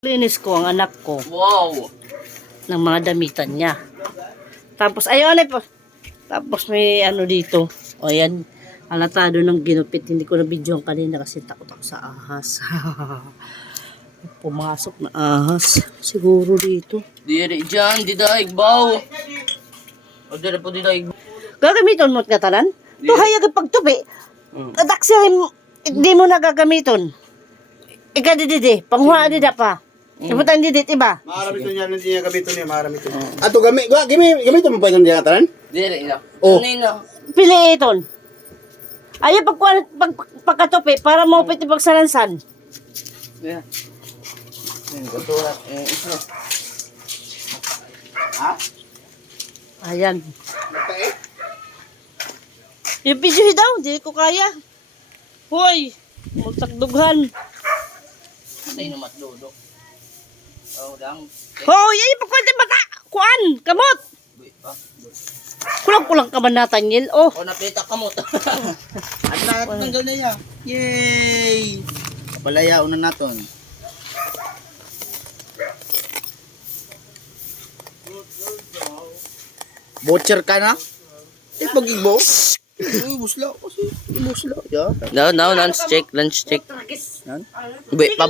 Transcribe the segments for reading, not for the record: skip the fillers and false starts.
Linis ko ang anak ko Wow! ng mga damitan niya. Tapos, ayun po. Tapos may ano dito. O yan, halatado ng ginupit. Hindi ko na videoan kanina kasi takot ako sa ahas. Pumasok na ahas. Siguro dito. Diri dyan, di daig baw. O diri po di daig. Gagamiton mo at katalan? Tuhayag ang pagtupi. Adaksirin, hindi mo na gagamiton. Ikadididi, panghuha dida pa. Ibutan didit iba. Marami ito niya, hindi niya gamitin niya, marami ito. Ato gamit mo pa yung diya kataran? Diri na. Oh. Ano na? Pili iton. Ayaw pagkatupi para maupit yung pagsalansan. Yeah. Katurat. Isa. Ha? Ayan. Matae? Yung video daw, hindi ko kaya. Hoy, magtakdughan. Patay na matludo. Oh, dang. Hoy, ay pagkwente mata. Kuan, kamot. Buy pa. Kulang-kulang ka man Nathaniel. Oh, O napita kamot. Ano na natin tanggal na niya? Yay! Kapalaya, una naton. Butcher ka na? Pag-ibo? Busla. Kasi, busla. Yeah. No, lunch check. Yan. Buy pa.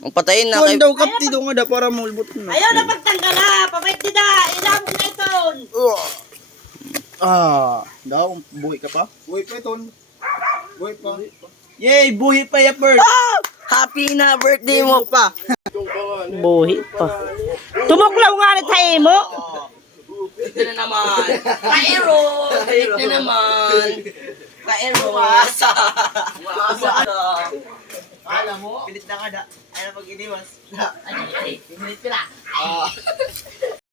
Ang patayin na kay... Kuhan daw kapti daw nga da para mulbot na. ayaw na pagtanggal ha. Pabait nida. Ilam na iton. Daw, buhi ka pa? Buhi pa iton. Buhi pa. Yay, buhi pa ya bird. Happy na birthday mo pa. Buhi pa. Tumuklaw nga rin tayo mo. Ito na naman. Kairo. Ito na naman. Kairo. Masa. Alam mo? Pilit na ka da. Ay na pag iniwas. Ay, pilit pila.